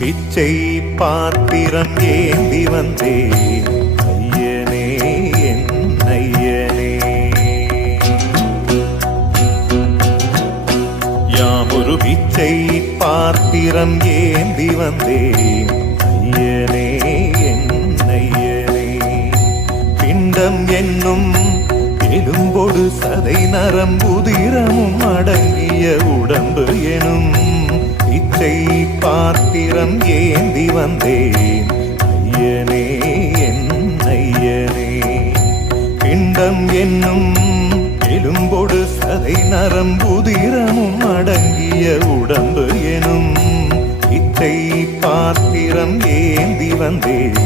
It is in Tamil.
பிச்சை பாத்திரம் ஏந்தி வந்தேன் ஐயனே என் ஐயனே. யாமொரு பிச்சை பாத்திரம் ஏந்தி வந்தேன் ஐயனே என் ஐயனே. பிண்டம் என்னும் எலும்பொடு சதை நரம்புதிரமும் அடங்கிய உடம்பு எனும் பிச்சை பாத்திரம் ஏந்தி வந்தேன் ஐயனே என் ஐயனே. பிண்டம் என்னும் எலும்பொடு சதை நரம்புதிரமும் அடங்கிய உடம்பு எனும் பிச்சை பாத்திரம் ஏந்தி வந்தேன்